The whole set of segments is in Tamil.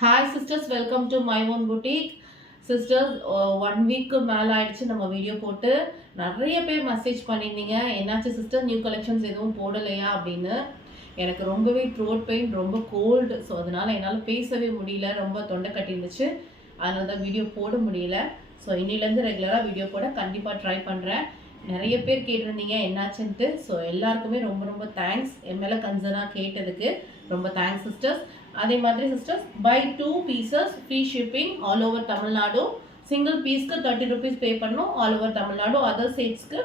Hi sisters, welcome to my own boutique. Sisters, 1 week மேல ஆயிடுச்சு நம்ம வீடியோ போட்டு நிறைய பேர் மெசேஜ் பண்ணியிருந்தீங்க என்னாச்சு சிஸ்டர் நியூ கலெக்ஷன்ஸ் எதுவும் போடலையா அப்படின்னு. எனக்கு ரொம்பவே த்ரோட் பெயின், ரொம்ப கோல்டு. ஸோ அதனால் என்னால் பேசவே முடியல, ரொம்ப தொண்டை கட்டிருந்துச்சு. அதனால தான் வீடியோ போட முடியல. ஸோ இன்னிலேருந்து ரெகுலராக வீடியோ போட கண்டிப்பாக ட்ரை பண்ணுறேன். நிறைய பேர் கேட்டிருந்தீங்க என்னாச்சுன்ட்டு. ஸோ எல்லாருக்குமே ரொம்ப ரொம்ப தேங்க்ஸ், என் மேலே கன்சர்னாக கேட்டதுக்கு ரொம்ப தேங்க்ஸ் சிஸ்டர்ஸ். அதே மாதிரி sisters, buy 2 pieces free shipping all over Tamil Nadu. Single பீஸ்க்கு 30 rupees பே பண்ணணும் ஆல் ஓவர் தமிழ்நாடு. அதர் ஸ்டேட்ஸ்க்கு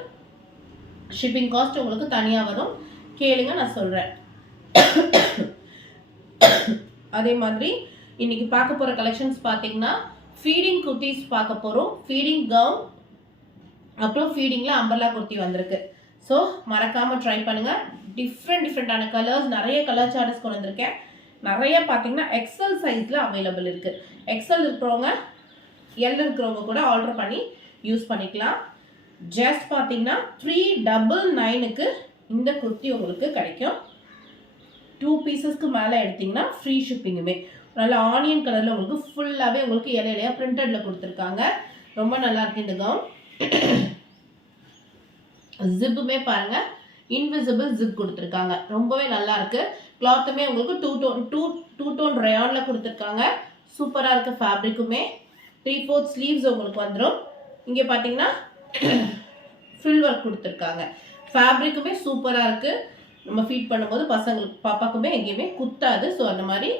ஷிப்பிங் காஸ்ட் உங்களுக்கு தனியாக வரும். கேளுங்க, நான் சொல்கிறேன். அதே மாதிரி இன்னைக்கு பார்க்க போகிற கலெக்ஷன்ஸ் பார்த்தீங்கன்னா ஃபீடிங் குர்த்திஸ் பார்க்க போகிறோம். ஃபீடிங் கவுன், அப்புறம் ஃபீடிங்கில் அம்பர்லா குர்த்தி வந்திருக்கு. ஸோ மறக்காமல் ட்ரை பண்ணுங்கள். டிஃப்ரெண்டான கலர்ஸ், நிறைய கலர் சார்ட்ஸ் கொண்டு வந்திருக்கேன். நிறைய பார்த்தீங்கன்னா எக்ஸல் சைஸில் அவைலபிள் இருக்குது. எக்ஸல் இருக்கிறவங்க, எல் இருக்கிறவங்க கூட ஆர்டர் பண்ணி யூஸ் பண்ணிக்கலாம். ஜஸ்ட் பார்த்தீங்கன்னா 399க்கு இந்த குர்த்தி உங்களுக்கு கிடைக்கும். 2 பீசஸ்க்கு மேலே எடுத்திங்கன்னா ஃப்ரீ ஷிப்பிங்குமே. நல்லா ஆனியன் கலரில் உங்களுக்கு ஃபுல்லாகவே உங்களுக்கு இலையிலையாக பிரிண்டடில் கொடுத்துருக்காங்க. ரொம்ப நல்லா இருக்குது இந்த கவுன். ஜிப்புமே பாருங்கள், இன்விசிபிள் ஜிப் கொடுத்துருக்காங்க. ரொம்பவே நல்லா இருக்குது. கிளாத்துமே உங்களுக்கு டூ டோன் ரயானில் கொடுத்துருக்காங்க. சூப்பராக இருக்குது. ஃபேப்ரிக்குமே 3/4 ஸ்லீவ்ஸ் உங்களுக்கு வந்துடும். இங்கே பார்த்தீங்கன்னா ஃபில் ஒர்க் கொடுத்துருக்காங்க. ஃபேப்ரிக்குமே சூப்பராக இருக்குது. நம்ம ஃபீட் பண்ணும்போது பசங்களுக்கு, பாப்பாக்குமே எங்கேயுமே குத்தாது. ஸோ அந்த மாதிரி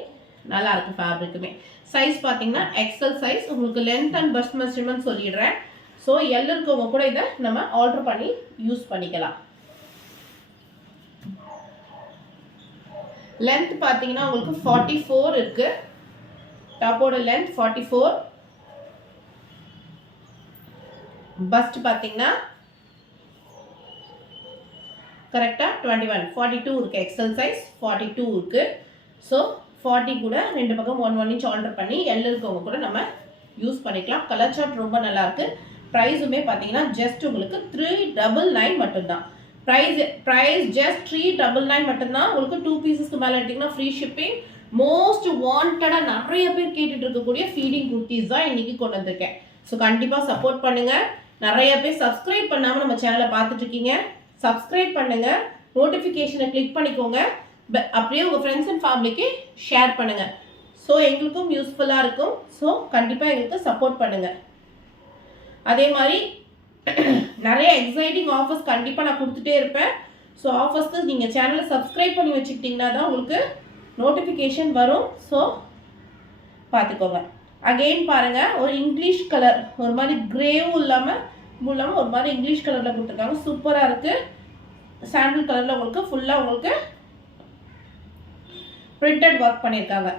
நல்லா இருக்குது ஃபேப்ரிக்குமே. சைஸ் பார்த்தீங்கன்னா எக்ஸல் சைஸ். உங்களுக்கு லென்த் அண்ட் பஸ்ட் மெஷர்மெண்ட் சொல்லிடுறேன். ஸோ எல் இருக்கவங்க கூட இதை நம்ம ஆர்டர் பண்ணி யூஸ் பண்ணிக்கலாம். லென்த் பார்த்தீங்கன்னா உங்களுக்கு 44 இருக்கு. டாப்போட லென்த் 44. பஸ்ட் பார்த்தீங்கன்னா கரெக்டாக 21, 42 இருக்கு. எக்ஸல் சைஸ் 42 இருக்கு. ஸோ 40 கூட ரெண்டு பக்கம் 1 inch ஆர்டர் பண்ணி எல் இருக்கவங்க கூட நம்ம யூஸ் பண்ணிக்கலாம். கலர் சார்ட் ரொம்ப நல்லா இருக்கு. ப்ரைஸுமே பார்த்தீங்கன்னா ஜஸ்ட் உங்களுக்கு 399 மட்டும்தான். ப்ரைஸ் ஜஸ்ட் 399 மட்டும்தான். உங்களுக்கு 2 பீசஸ்க்கு மேலே எடுத்திங்கன்னா ஃப்ரீ ஷிப்பிங். மோஸ்ட் வாண்டடாக நிறைய பேர் கேட்டுட்டு இருக்கக்கூடிய ஃபீடிங் குர்த்திஸ் தான் இன்றைக்கி கொண்டு வந்திருக்கேன். ஸோ கண்டிப்பாக சப்போர்ட் பண்ணுங்கள். நிறைய பேர் சப்ஸ்கிரைப் பண்ணாமல் நம்ம சேனலை பார்த்துட்டு இருக்கீங்க. சப்ஸ்கிரைப் பண்ணுங்கள், நோட்டிஃபிகேஷனை கிளிக் பண்ணிக்கோங்க. அப்படியே உங்கள் ஃப்ரெண்ட்ஸ் அண்ட் ஃபேமிலிக்கு ஷேர் பண்ணுங்கள். ஸோ எங்களுக்கும் யூஸ்ஃபுல்லாக இருக்கும். ஸோ கண்டிப்பாக எங்களுக்கு சப்போர்ட் பண்ணுங்கள். அதே மாதிரி நிறைய எக்ஸைட்டிங் ஆஃபர்ஸ் கண்டிப்பாக நான் கொடுத்துட்டே இருப்பேன். ஸோ ஆஃபர்ஸ்க்கு நீங்கள் சேனலை சப்ஸ்கிரைப் பண்ணி வச்சுக்கிட்டிங்கன்னா தான் உங்களுக்கு நோட்டிஃபிகேஷன் வரும். ஸோ பார்த்துக்கோங்க. அகெயின் பாருங்கள், ஒரு இங்கிலீஷ் கலர், ஒரு மாதிரி கிரேவும் இல்லாமல் ஒரு மாதிரி இங்கிலீஷ் கலரில் கொடுத்துருக்காங்க. சூப்பராக இருக்குது. சாண்டில் கலரில் உங்களுக்கு ஃபுல்லாக உங்களுக்கு பிரிண்டட் ஒர்க் பண்ணியிருக்காங்க.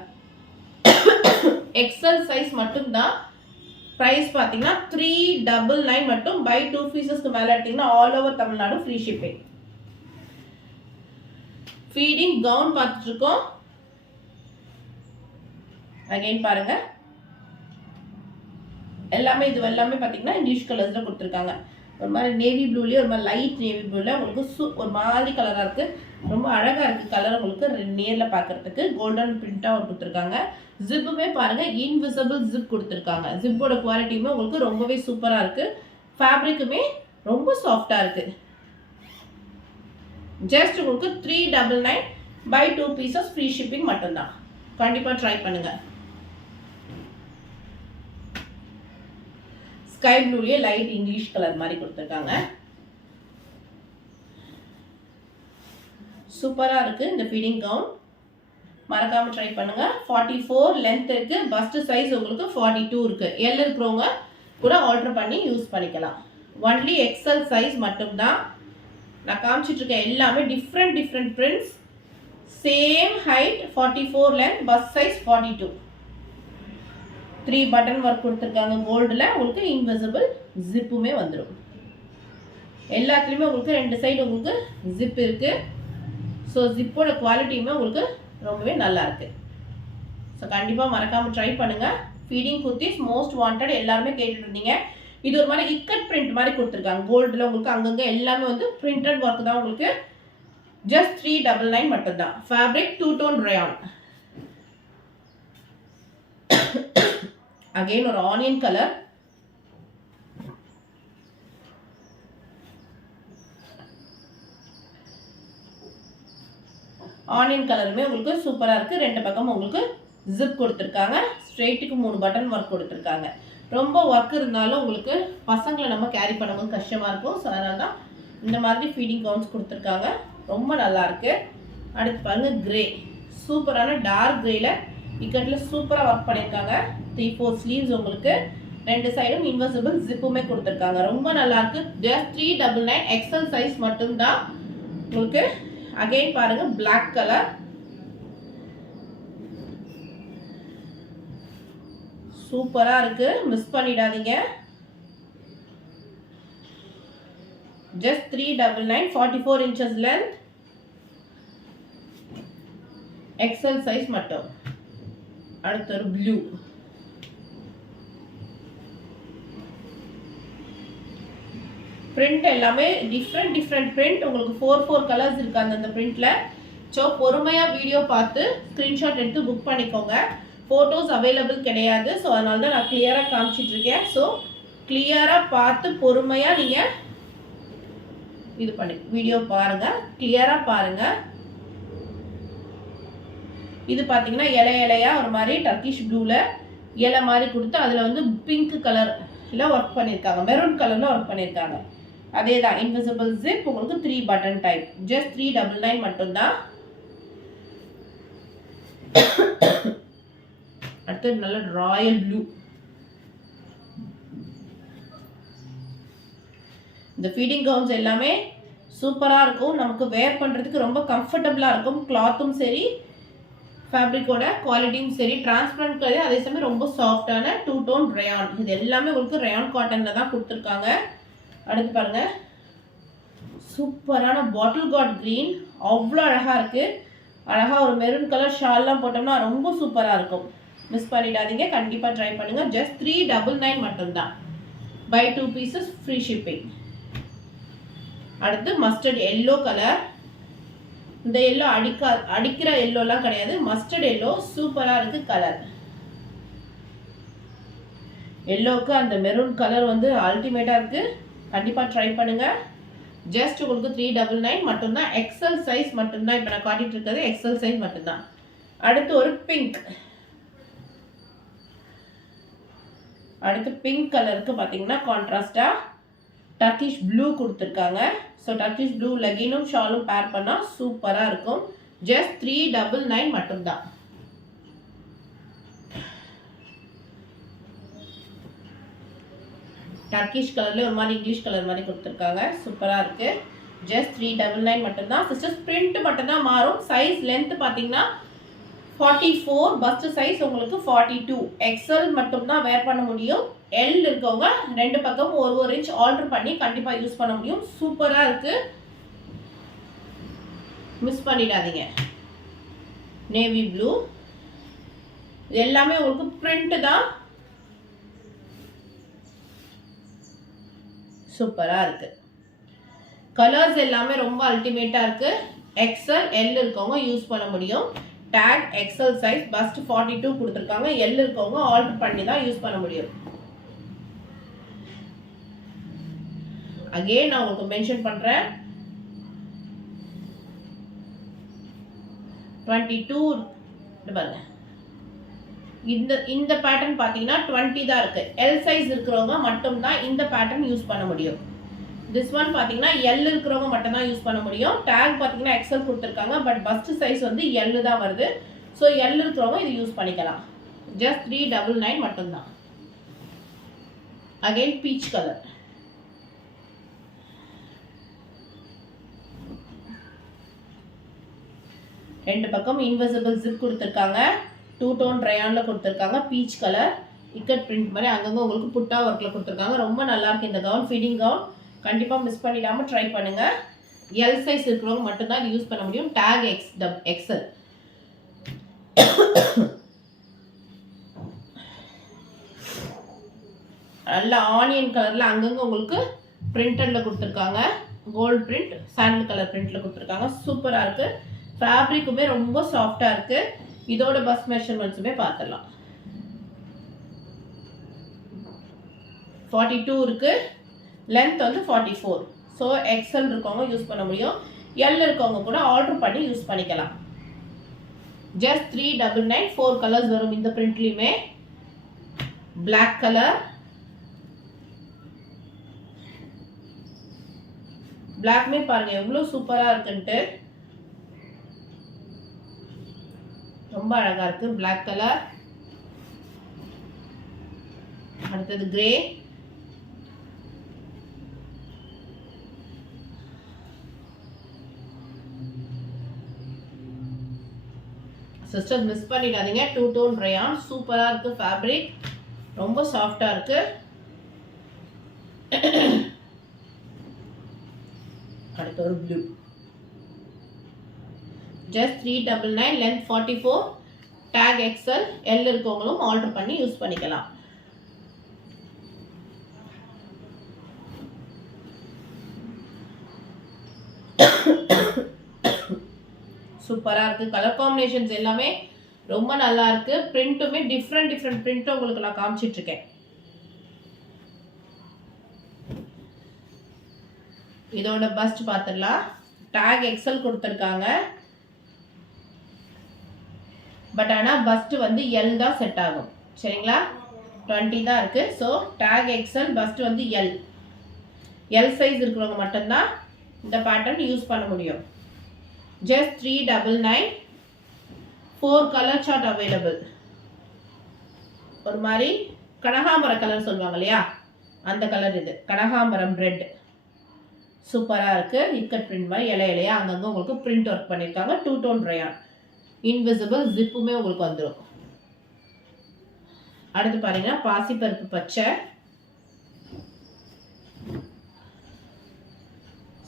எக்ஸல் சைஸ் மட்டும்தான். ப்ரைஸ் பார்த்தீங்கன்னா 399 மட்டும். பை 2 பீசஸ்க்கு மேலே எடுத்தீங்கன்னா all over Tamil Nadu free shipping. Feeding gown பார்த்துட்டு இருக்கோம். அகைன் பாருங்க, எல்லாமே இது எல்லாமே பார்த்தீங்கன்னா இங்கிலீஷ் கலர்ஸில் கொடுத்துருக்காங்க. ஒரு மாதிரி நேவி ப்ளூலேயே, ஒரு மாதிரி லைட் நேவி ப்ளூவில் உங்களுக்கு ஒரு மாதிரி கலராக இருக்குது. ரொம்ப அழகாக இருக்குது கலர். உங்களுக்கு நேரில் பார்க்குறதுக்கு கோல்டன் பிரிண்ட்டாக கொடுத்துருக்காங்க. ஜிப்புமே பாருங்கள், இன்விசிபிள் ஜிப் கொடுத்துருக்காங்க. ஜிப்போட குவாலிட்டியுமே உங்களுக்கு ரொம்பவே சூப்பராக இருக்குது. ஃபேப்ரிக்குமே ரொம்ப சாஃப்டாக இருக்குது. ஜஸ்ட் உங்களுக்கு 399 பை 2 பீசஸ் ஃப்ரீ ஷிப்பிங் மட்டும்தான். கண்டிப்பாக ட்ரை பண்ணுங்கள். ஸ்கை ப்ளூலேயே லைட் இங்கிலீஷ் கலர் மாதிரி கொடுத்துருக்காங்க. சூப்பராக இருக்குது இந்த ஃபீடிங் கவுன். மறக்காமல் ட்ரை பண்ணுங்கள். 44 லென்த் இருக்குது. பஸ்ட் சைஸ் உங்களுக்கு 42 இருக்குது. எல் இருக்கிறவங்க கூட ஆர்டர் பண்ணி யூஸ் பண்ணிக்கலாம். ஒன்லி எக்ஸல் சைஸ் மட்டும்தான். நான் காமிச்சிட்ருக்க எல்லாமே different prints. Same height 44 length, bust size 42. 3 button work கொடுத்துருக்காங்க கோல்டில். உங்களுக்கு இன்விசிபிள் ஜிப்புமே வந்துடும். எல்லாத்துலேயுமே உங்களுக்கு 2 சைடு உங்களுக்கு ஜிப் இருக்குது. ஸோ ஜிப்போட குவாலிட்டியுமே உங்களுக்கு ரொம்பவே நல்லா இருக்கு. ஸோ கண்டிப்பாக மறக்காமல் ட்ரை பண்ணுங்கள். ஃபீடிங் குர்த்திஸ் மோஸ்ட் வாண்டட், எல்லாருமே கேட்டுட்டு இருந்தீங்க. இது ஒரு மாதிரி இக்கட் பிரிண்ட் மாதிரி கொடுத்துருக்காங்க. கோல்டில் உங்களுக்கு அங்கங்கே எல்லாமே வந்து பிரிண்டட் ஒர்க் தான். உங்களுக்கு ஜஸ்ட் 399 மட்டும்தான். Fabric 2 tone rayon. அகைன் ஒரு ஆனியன் கலர். ஆனியன் கலருமே உங்களுக்கு சூப்பராக இருக்குது. ரெண்டு பக்கம் உங்களுக்கு ஜிப் கொடுத்துருக்காங்க. ஸ்ட்ரெயிட்டுக்கு 3 பட்டன் ஒர்க் கொடுத்துருக்காங்க. ரொம்ப ஒர்க் இருந்தாலும் உங்களுக்கு பசங்களை நம்ம கேரி பண்ணும்போது கஷ்டமாக இருக்கும். ஸோ அதனால தான் இந்த மாதிரி ஃபீடிங் கவுன்ஸ் கொடுத்துருக்காங்க. ரொம்ப நல்லாயிருக்கு. அடுத்து பாருங்கள் கிரே, சூப்பரான டார்க் கிரேயில் இக்கட்டில் சூப்பராக ஒர்க் பண்ணியிருக்காங்க. 3-4 ஸ்லீவ்ஸ் உங்களுக்கு. ரெண்டு சைடும் இன்வெர்சிபிள் ஜிப்புமே கொடுத்துருக்காங்க. ரொம்ப நல்லாயிருக்கு. ஜஸ்ட் 399 எக்ஸல் சைஸ் மட்டும்தான் உங்களுக்கு. அகைன் பாருங்க பிளாக் கலர், சூப்பரா இருக்கு, மிஸ் பண்ணிடாதீங்க. Just 399, 44 inches length, XL size மட்டும். அடுத்து ஒரு ப்ளூ, பிரிண்ட் எல்லாமே டிஃப்ரெண்ட் பிரிண்ட். உங்களுக்கு 4 கலர்ஸ் இருக்கு அந்த பிரிண்ட்ல. ஸோ பொறுமையாக வீடியோ பார்த்து ஸ்க்ரீன்ஷாட் எடுத்து புக் பண்ணிக்கோங்க. ஃபோட்டோஸ் அவைலபிள் கிடையாது. ஸோ அதனால தான் நான் கிளியராக காமிச்சிட்டு இருக்கேன். ஸோ கிளியராக பார்த்து பொறுமையாக நீங்கள் இது பண்ணி வீடியோ பாருங்கள், கிளியராக பாருங்கள். இது பார்த்தீங்கன்னா இலையாக ஒரு மாதிரி டர்க்கிஷ் ப்ளூவில் இலை மாதிரி கொடுத்து அதில் வந்து பிங்க் கலரில் ஒர்க் பண்ணியிருக்காங்க, மெரூன் கலரில் ஒர்க் பண்ணியிருக்காங்க. அதே தான் இன்விசிபிள் ஜிப் உங்களுக்கு 3 பட்டன் டைப். ஜஸ்ட் 399 மட்டும்தான். அடுத்து நல்ல ராயல் ப்ளூ. இந்த ஃபீடிங் கவுன்ஸ் எல்லாமே சூப்பராக இருக்கும். நமக்கு வேர் பண்ணுறதுக்கு ரொம்ப கம்ஃபர்டபுளாக இருக்கும். கிளாத்தும் சரி, ஃபேப்ரிக்கோட குவாலிட்டியும் சரி, டிரான்ஸ்பரண்ட் கலர், அதே சமயம் ரொம்ப சாஃப்டான 2 டோன் ரயான். இது எல்லாமே உங்களுக்கு ரயான் காட்டனில் தான் கொடுத்துருக்காங்க. அடுத்து பாருங்க சூப்பரான பாட்டில் காட் கிரீன், அவ்வளோ அழகாக இருக்குது. அழகாக ஒரு மெரூன் கலர் ஷால்லாம் போட்டோம்னா ரொம்ப சூப்பராக இருக்கும். மிஸ் பண்ணிடாதீங்க, கண்டிப்பாக ட்ரை பண்ணுங்கள். ஜஸ்ட் 399 மட்டும்தான். By 2 pieces free shipping. அடுத்து மஸ்டர்ட் எல்லோ கலர். இந்த எல்லோ அடிக்கிற எல்லோலாம் கிடையாது, மஸ்டர்ட் எல்லோ சூப்பராக இருக்குது கலர். எல்லோவுக்கு அந்த மெரூன் கலர் வந்து அல்டிமேட்டாக இருக்குது. கண்டிப்பாக ட்ரை பண்ணுங்கள். ஜஸ்ட் உங்களுக்கு 399 மட்டும்தான். எக்ஸல் சைஸ் மட்டும்தான். இப்போ நான் காட்டிகிட்டு இருக்கிறது எக்ஸல் சைஸ் மட்டும்தான். அடுத்து ஒரு பிங்க். அடுத்து பிங்க் கலருக்கு பார்த்தீங்கன்னா கான்ட்ராஸ்டாக டர்க்கிஷ் ப்ளூ கொடுத்துருக்காங்க. ஸோ டர்க்கிஷ் ப்ளூ லெகினும் ஷாலும் பேர் பண்ணால் சூப்பராக இருக்கும். ஜஸ்ட் 399 மட்டும்தான். டர்க்கிஷ் கலர்லேயே ஒரு மாதிரி இங்கிலீஷ் கலர் மாதிரி கொடுத்துருக்காங்க. சூப்பராக இருக்குது. ஜஸ்ட் 399 மட்டும்தான். சிஸ்டர்ஸ் பிரிண்ட் மட்டும்தான் மாறும். சைஸ் லென்த் பார்த்தீங்கன்னா 44, பஸ்ட் சைஸ் உங்களுக்கு 42. எக்ஸல் மட்டும்தான் வேர் பண்ண முடியும். எல் இருக்கவங்க ரெண்டு பக்கம் ஒரு இன்ச் ஆல்டர் பண்ணி கண்டிப்பாக யூஸ் பண்ண முடியும். சூப்பராக இருக்குது, மிஸ் பண்ணிடாதீங்க. நேவி ப்ளூ, இது எல்லாமே உங்களுக்கு பிரிண்ட் தான். சூப்பராக இருக்குது. கலர்ஸ் எல்லாமே ரொம்ப அல்டிமேட்டாக இருக்குது. எக்ஸல் எல் இருக்கவங்க யூஸ் பண்ண முடியும். டேக் எக்ஸல் சைஸ், பஸ்ட் 42 கொடுத்துருக்காங்க. எல் இருக்கவங்க ஆல்டர் பண்ணி தான் யூஸ் பண்ண முடியும். அகெயின் நான் உங்களுக்கு மென்ஷன் பண்ணுறேன். 22 பாருங்க. இந்த பேட்டர்ன் பார்த்தீங்கன்னா 20 தான் இருக்குது. எல் சைஸ் இருக்கிறவங்க மட்டும்தான் இந்த பேட்டர்ன் யூஸ் பண்ண முடியும். திஸ் ஒன் பார்த்தீங்கன்னா எல் இருக்கிறவங்க மட்டும்தான் யூஸ் பண்ண முடியும். டேக் பார்த்தீங்கன்னா எக்ஸல் கொடுத்துருக்காங்க, பட் பஸ்ட் சைஸ் வந்து எல் தான் வருது. ஸோ எல் இருக்கிறவங்க இது யூஸ் பண்ணிக்கலாம். ஜஸ்ட் 399 மட்டும்தான். Again peach colour. ரெண்டு பக்கம் இன்விசிபிள் ஜிப் கொடுத்துருக்காங்க. 2 டோன் ரயானில் கொடுத்துருக்காங்க. பீச் கலர் இக்கட் பிரிண்ட் மாதிரி அங்கங்கே உங்களுக்கு புட்டா ஒர்க்கில் கொடுத்துருக்காங்க. ரொம்ப நல்லாயிருக்கு இந்த கவுன். ஃபீடிங் கவுன் கண்டிப்பாக மிஸ் பண்ணிடாமல் ட்ரை பண்ணுங்கள். எல் சைஸ் இருக்கிறவங்க மட்டும்தான் இது யூஸ் பண்ண முடியும். Take XL. நல்ல ஆனியன் கலரில் அங்கங்கே உங்களுக்கு பிரிண்டடில் கொடுத்துருக்காங்க. கோல்டு பிரிண்ட், சாண்டில் கலர் பிரிண்டில் கொடுத்துருக்காங்க. சூப்பராக இருக்குது. ஃபேப்ரிக்குமே ரொம்ப சாஃப்டாக இருக்குது. இதோட பஸ் மெஷர்மெண்ட்ஸுமே பார்த்துடலாம். 42 இருக்குது, லென்த் வந்து 44. ஸோ எக்ஸல் இருக்கவங்க யூஸ் பண்ண முடியும், எல் இருக்கவங்க கூட ஆர்டர் பண்ணி யூஸ் பண்ணிக்கலாம். ஜஸ்ட் 399. 4 கலர்ஸ் வரும் இந்த பிரிண்ட்லையுமே. பிளாக் கலர், பிளாக்மே பாருங்க எவ்வளோ சூப்பராக இருக்குன்ட்டு, ரொம்ப அழகாக இருக்குது பிளாக் கலர். அடுத்தது கிரே, சிஸ்டர் மிஸ் பண்ணிடாதீங்க. 2 டோன் ரயான் சூப்பராக இருக்குது, ஃபேப்ரிக் ரொம்ப சாஃப்டாக இருக்குது. அடுத்த ஒரு blue, just 399, length 44, tag XL, L இருக்கவங்களும் ஆர்டர் பண்ணி யூஸ் பண்ணிக்கலாம். சூப்பராக இருக்குது, கலர் காம்பினேஷன்ஸ் எல்லாமே ரொம்ப நல்லா இருக்குது. பிரிண்ட்டுமே டிஃப்ரெண்ட் பிரிண்ட் உங்களுக்கு நான் காமிச்சிட்ருக்கேன். இதோட பஸ்ட் பார்த்துடலாம். டேக் எக்ஸல் கொடுத்துருக்காங்க, பட் ஆனால் பஸ்ட் வந்து எல் தான் செட் ஆகும். சரிங்களா, 20 தான் இருக்குது. ஸோ டேக் எக்ஸல், பஸ்ட் வந்து எல் சைஸ் இருக்கிறவங்க மட்டும்தான் இந்த பேட்டர்ன் யூஸ் பண்ண முடியும். ஜஸ்ட் 399. 4 colour chart available. ஒரு மாதிரி கனகாம்பரம் கலர் சொல்லுவாங்க இல்லையா, அந்த கலர் இது. கனகாம்பரம் ரெட் சூப்பராக இருக்குது. இக்கட் பிரிண்ட் மாதிரி இலையா அங்கங்கே உங்களுக்கு பிரிண்ட் ஒர்க் பண்ணியிருக்காங்க. 2 டோன் ரயான், இன்விசிபிள் ஜிப்புமே உங்களுக்கு வந்துடும். அடுத்து பாருங்கன்னா பாசிப்பருப்பு பச்சை.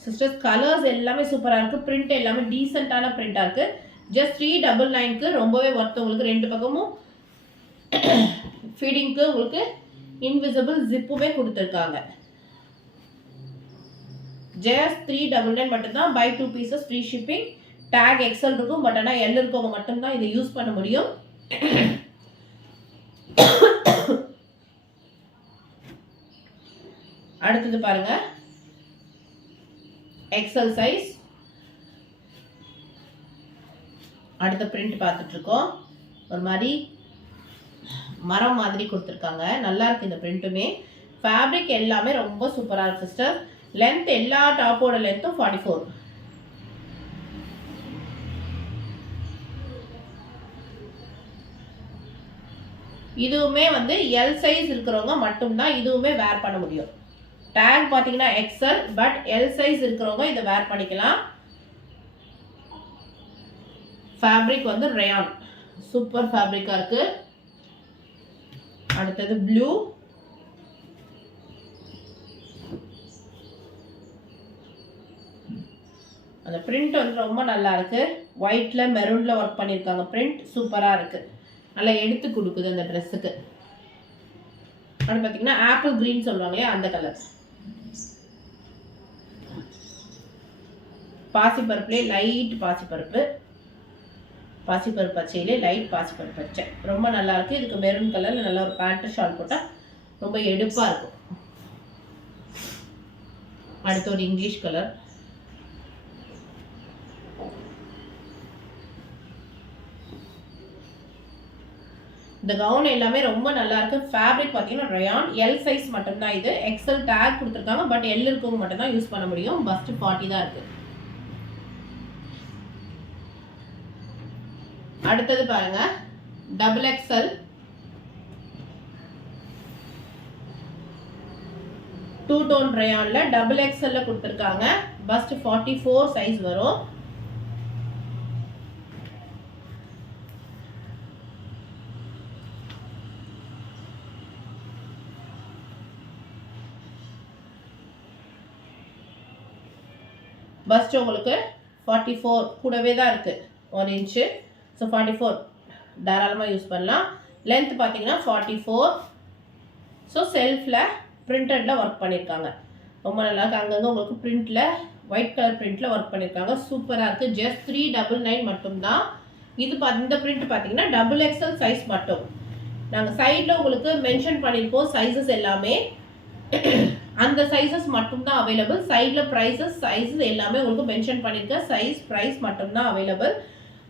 சிஸ்டர்ஸ் கலர்ஸ் எல்லாமே சூப்பராக இருக்குது, பிரிண்ட் எல்லாமே டீசெண்டான பிரிண்டாக இருக்குது. ஜஸ்ட் 399க்கு ரொம்பவே ஒர்த். உங்களுக்கு ரெண்டு பக்கமும் ஃபீடிங்க்கு உங்களுக்கு இன்விசிபிள் ஜிப்புமே கொடுத்துருக்காங்க. ஜஸ்ட் 399 மட்டும்தான். By 2 pieces free shipping. Tag XL இருக்கும், பட் ஆனால் எல் இருக்கவங்க மட்டும்தான் இதை யூஸ் பண்ண முடியும். அடுத்தது பாருங்க, எக்ஸல் சைஸ். அடுத்த பிரிண்ட் பார்த்துட்டு இருக்கோம். ஒரு மாதிரி மரம் மாதிரி கொடுத்துருக்காங்க, நல்லா இருக்கு இந்த பிரிண்ட்டுமே. ஃபேப்ரிக் எல்லாமே ரொம்ப சூப்பராக இருக்கு சிஸ்டர். லென்த் எல்லா டாப்போட லென்த்தும் 44. இதுவுமே வந்து எல் சைஸ் இருக்கிறவங்க மட்டும்தான் இதுவுமே வேர் பண்ண முடியும். டேக் பார்த்தீங்கன்னா எக்ஸல், பட் எல் சைஸ் இருக்கிறவங்க இதை வேர் பண்ணிக்கலாம். ஃபேப்ரிக் வந்து ரயான், சூப்பர் ஃபேப்ரிக்காக இருக்கு. அடுத்தது ப்ளூ, அந்த பிரிண்ட் வந்து ரொம்ப நல்லா இருக்கு. ஒயிட்ல மெரூன்ல ஒர்க் பண்ணியிருக்காங்க. பிரிண்ட் சூப்பராக இருக்கு, நல்லா எடுத்து கொடுக்குது அந்த ட்ரெஸ்ஸுக்கு. அது பார்த்தீங்கன்னா ஆப்பிள் கிரீன் சொல்லுவாங்க அந்த கலர். பாசிப்பருப்புலேயே லைட் பாசிப்பருப்பு, பாசிப்பருப்பு பச்சையிலே லைட் பாசிப்பருப்பு பச்சை ரொம்ப நல்லா இருக்கு. இதுக்கு மெரூன் கலர்ல நல்ல ஒரு பேண்ட் ஷால் போட்டால் ரொம்ப எடுப்பாக இருக்கும். அடுத்து ஒரு இங்கிலீஷ் கலர். இந்த கவுன் எல்லாமே ரொம்ப நல்லா இருக்கு. ஃபேப்ரிக் பார்த்தீங்கன்னா ரயான், எல் சைஸ் மட்டும்தான் இது. எக்ஸல் டேக் கொடுத்துருக்காங்க, பட் எல் இருக்கவங்க மட்டும்தான் யூஸ் பண்ண முடியும். பஸ்ட் 40 தான் இருக்கு. அடுத்தது பாருங்க, டபுள் எக்ஸல் 2 டோன் ரயான்ல டபுள் எக்ஸல்ல கொடுத்துருக்காங்க. பஸ்ட் 44 சைஸ் வரும். பஸ்ட் உங்களுக்கு 44 கூடவே தான் இருக்கு, 1 இன்ச்சு. ஸோ 44 தாராளமாக யூஸ் பண்ணலாம். லென்த் பார்த்தீங்கன்னா 44. ஸோ செல்ஃபில் பிரிண்டடில் ஒர்க் பண்ணியிருக்காங்க, ரொம்ப நல்லா இருக்குது. அங்கங்கே உங்களுக்கு பிரிண்டில் ஒயிட் கலர் பிரிண்டில் ஒர்க் பண்ணியிருக்காங்க, சூப்பராக இருக்குது. ஜஸ்ட் 399 மட்டும்தான். இது இந்த பிரிண்ட் பார்த்தீங்கன்னா டபுள் எக்ஸல் சைஸ் மட்டும். நாங்கள் சைடில் உங்களுக்கு மென்ஷன் பண்ணியிருக்கோம் சைஸஸ் எல்லாமே. அந்த சைஸஸ் மட்டும்தான் அவைலபிள். சைடில் ப்ரைஸஸ் சைஸஸ் எல்லாமே உங்களுக்கு மென்ஷன் பண்ணியிருக்கேன். சைஸ் ப்ரைஸ் மட்டும்தான் அவைலபிள்.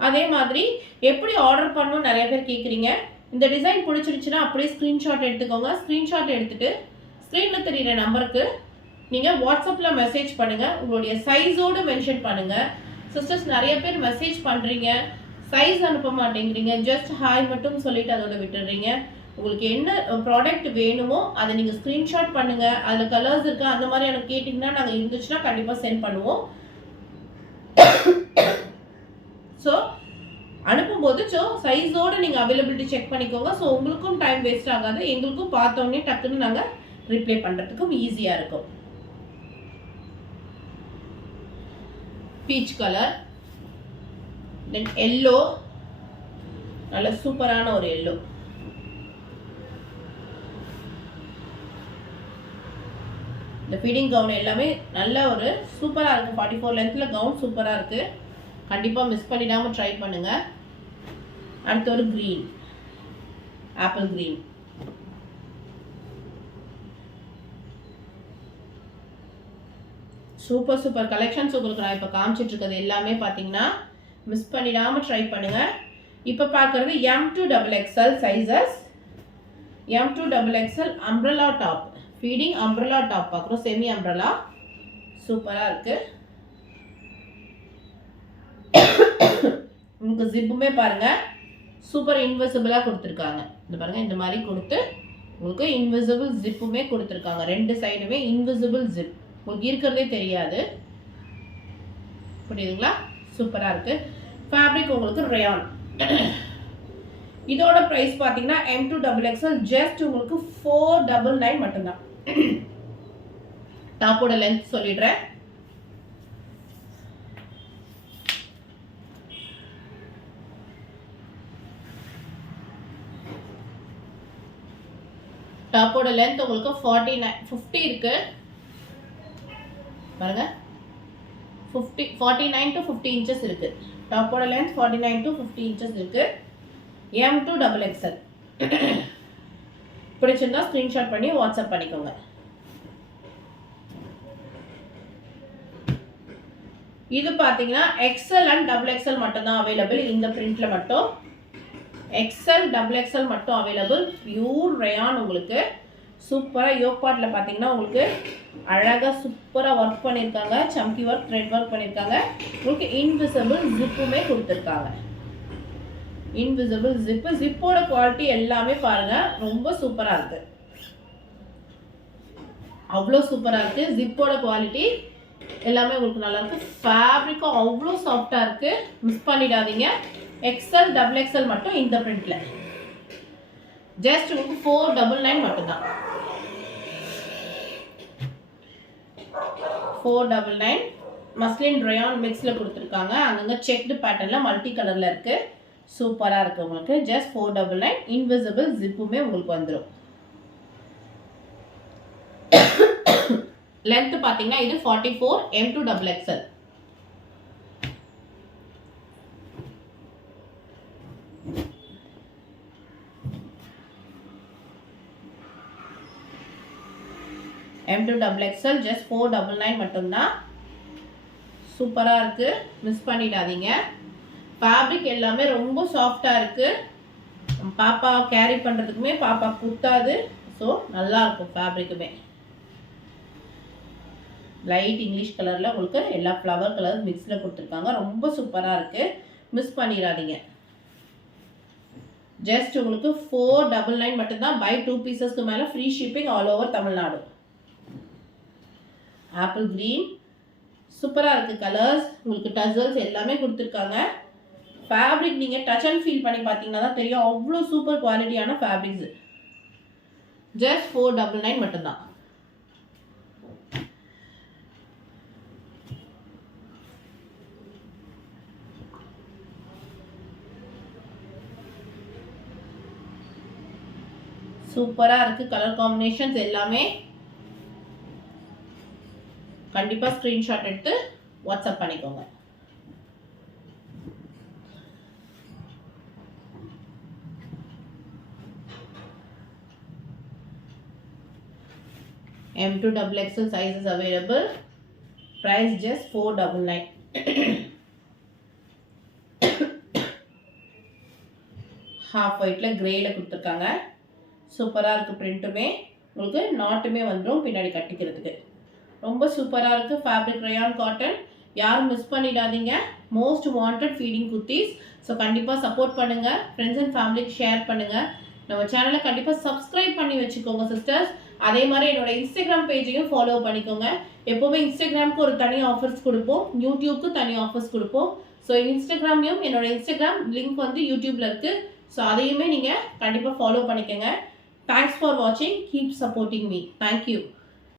அதே மாதிரி எப்படி ஆர்டர் பண்ணணும் நிறைய பேர் கேட்குறீங்க. இந்த டிசைன் பிடிச்சிருச்சுன்னா அப்படியே ஸ்க்ரீன்ஷாட் எடுத்துக்கோங்க. ஸ்க்ரீன்ஷாட் எடுத்துகிட்டு ஸ்க்ரீனில் தெரிகிற நம்பருக்கு நீங்கள் வாட்ஸ்அப்பில் மெசேஜ் பண்ணுங்கள். உங்களுடைய சைஸோடு மென்ஷன் பண்ணுங்கள். சிஸ்டர்ஸ் நிறைய பேர் மெசேஜ் பண்ணுறீங்க, சைஸ் அனுப்ப மாட்டேங்கிறீங்க, ஜஸ்ட் ஹாய் மட்டும் சொல்லிவிட்டு அதோட விட்டுடுறீங்க. உங்களுக்கு என்ன ப்ராடக்ட் வேணுமோ அதை நீங்கள் ஸ்க்ரீன்ஷாட் பண்ணுங்கள். அதில் கலர்ஸ் இருக்கா அந்த மாதிரி எனக்கு கேட்டிங்கன்னா நாங்கள் இருந்துச்சுன்னா கண்டிப்பாக சென்ட் பண்ணுவோம். ஸோ அனுப்பும்போது சைஸோடு நீங்கள் அவைலபிலிட்டி செக் பண்ணிக்கோங்க. ஸோ உங்களுக்கும் டைம் வேஸ்ட் ஆகாது, எங்களுக்கும் பார்த்தோன்னே டக்குன்னு நாங்கள் ரிப்ளை பண்ணுறதுக்கும் ஈஸியாக இருக்கும். பீச் கலர், தென் எல்லோ, நல்ல சூப்பரான ஒரு எல்லோ. இந்த ஃபீடிங் கவுன் எல்லாமே நல்ல ஒரு சூப்பராக இருக்குது. 44 லென்த்தில் கவுன் சூப்பராக இருக்குது. கண்டிப்பாக மிஸ் பண்ணிடாமல் ட்ரை பண்ணுங்கள். அடுத்து ஒரு green, apple green. Super super collections உங்களுக்கு நான் இப்போ காமிச்சிட்டு இருக்கிறது எல்லாமே பார்த்தீங்கன்னா மிஸ் பண்ணிடாமல் ட்ரை பண்ணுங்கள். இப்போ பார்க்குறது M2XXL sizes. M2XXL umbrella top, feeding umbrella top பார்க்குறோம். செமி அம்ப்ரெல்லா சூப்பராக இருக்குது. உங்களுக்கு ஜிப்புமே பாருங்கள் சூப்பர் இன்விசிபிளாக கொடுத்துருக்காங்க. இந்த பாருங்கள் இந்த மாதிரி கொடுத்து உங்களுக்கு இன்விசிபிள் ஜிப்புமே கொடுத்துருக்காங்க. ரெண்டு சைடுமே இன்விசிபிள் ஜிப், உங்களுக்கு இருக்கிறதே தெரியாது. புரியுதுங்களா? சூப்பராக இருக்குது. ஃபேப்ரிக் உங்களுக்கு ரயான். இதோட ப்ரைஸ் பார்த்தீங்கன்னா M2XXL ஜஸ்ட் உங்களுக்கு 499 மட்டும்தான். டாப்போட லென்த் சொல்லிடுறேன். டாப்போட லென்த் உங்களுக்கு 50 இருக்கு பாருங்க. 49 to 50 inches இருக்கு. டாப்போட லென்த் 49 to 50 inches இருக்கு. M2XXL. பிடிச்சிருந்தா ஸ்கிரீன்ஷாட் பண்ணி வாட்ஸ்அப் பண்ணிக்கோங்க. இது பார்த்தீங்கன்னா XL and XXL மட்டும்தான் அவைலபிள். இந்த பிரிண்ட்ல மட்டும் XL XXL மட்டும் அவைலபிள். பியூர் ரயான் உங்களுக்கு சூப்பராக யோக் பார்ட்டில் பார்த்தீங்கன்னா உங்களுக்கு அழகாக சூப்பராக ஒர்க் பண்ணியிருக்காங்க. சம்கி ஒர்க், த்ரெட் ஒர்க் பண்ணியிருக்காங்க. உங்களுக்கு இன்விசிபிள் ஜிப்புமே கொடுத்துருக்காங்க. இன்விசிபிள் ஜிப்பு, ஜிப்போட குவாலிட்டி எல்லாமே பாருங்கள் ரொம்ப சூப்பராக இருக்குது. அவ்வளோ சூப்பராக இருக்குது. ஜிப்போட குவாலிட்டி எல்லாமே உங்களுக்கு நல்லாயிருக்கு. ஃபேப்ரிக்கும் அவ்வளோ சாஃப்டாக இருக்குது. மிஸ் பண்ணிடாதீங்க. XL XXL மட்டும் இந்த பிரிண்டில் ஜஸ்ட் உங்களுக்கு 499 மட்டும்தான். 499. மஸ்லின் ரயான் மிக்ஸில் கொடுத்துருக்காங்க. அங்கங்கே செக்டு பேட்டர்னில் மல்டி கலரில் இருக்குது. சூப்பராக இருக்குது உங்களுக்கு. ஜஸ்ட் 499. இன்விசிபிள் ஜிப்புமே உங்களுக்கு வந்துடும். லென்த் பார்த்தீங்கன்னா இது 44 M2XXL. M2XXL ஜஸ்ட் 499 மட்டும்தான். சூப்பராக இருக்குது, மிஸ் பண்ணிடாதீங்க. ஃபேப்ரிக் எல்லாமே ரொம்ப சாஃப்டாக இருக்குது. பாப்பா கேரி பண்ணுறதுக்குமே பாப்பா குத்தாது. ஸோ நல்லாயிருக்கும் ஃபேப்ரிக்குமே. லைட் இங்கிலீஷ் கலரில் உங்களுக்கு எல்லா ஃப்ளவர் கலர் மிக்ஸில் கொடுத்துருக்காங்க. ரொம்ப சூப்பராக இருக்குது, மிஸ் பண்ணிடாதீங்க. ஜஸ்ட் உங்களுக்கு 499 மட்டும்தான். பை 2 பீசஸ்க்கு மேலே free shipping all over Tamil Nadu. Apple green சூப்பராக இருக்குது. கலர்ஸ் உங்களுக்கு டசல்ஸ் எல்லாமே கொடுத்துருக்காங்க. ஃபேப்ரிக் நீங்கள் டச் அண்ட் ஃபீல் பண்ணி பார்த்தீங்கன்னா தான் தெரியும். அவ்வளோ சூப்பர் குவாலிட்டியான ஃபேப்ரிக்ஸ். ஜஸ்ட் 499 மட்டும்தான். சூப்பராக இருக்குது. கலர் காம்பினேஷன்ஸ் எல்லாமே கண்டிப்பாக ஸ்க்ரீன்ஷாட் எடுத்து வாட்ஸ்அப் பண்ணிக்கோங்க. M to XXL sizes available. Price just 499. half whiteல கிரேல கொடுத்துருக்காங்க. சூப்பராக இருக்குது. பிரிண்ட்டுமே உங்களுக்கு நாட்டுமே வந்துடும் பின்னாடி கட்டிக்கிறதுக்கு. ரொம்ப சூப்பராக இருக்குது. Fabric rayon cotton. யாரும் மிஸ் பண்ணிடாதீங்க. Most wanted feeding kurtis. So கண்டிப்பாக சப்போர்ட் பண்ணுங்கள். ஃப்ரெண்ட்ஸ் அண்ட் ஃபேமிலிக்கு ஷேர் பண்ணுங்கள். நம்ம சேனலை கண்டிப்பாக சப்ஸ்கிரைப் பண்ணி வச்சுக்கோங்க சிஸ்டர்ஸ். அதே மாதிரி என்னோட இன்ஸ்டாகிராம் பேஜையும் ஃபாலோ பண்ணிக்கோங்க. எப்போவுமே இன்ஸ்டாகிராமுக்கு ஒரு தனி ஆஃபர்ஸ் கொடுப்போம், யூடியூப்க்கு தனி ஆஃபர்ஸ் கொடுப்போம். ஸோ இன்ஸ்டாகிராம்லையும் என்னோட இன்ஸ்டாகிராம் லிங்க் வந்து யூடியூப்பில் இருக்குது. ஸோ அதையுமே நீங்கள் கண்டிப்பாக ஃபாலோ பண்ணிக்கோங்க. தேங்க்ஸ் ஃபார் வாட்சிங். Keep supporting me. தேங்க்யூ.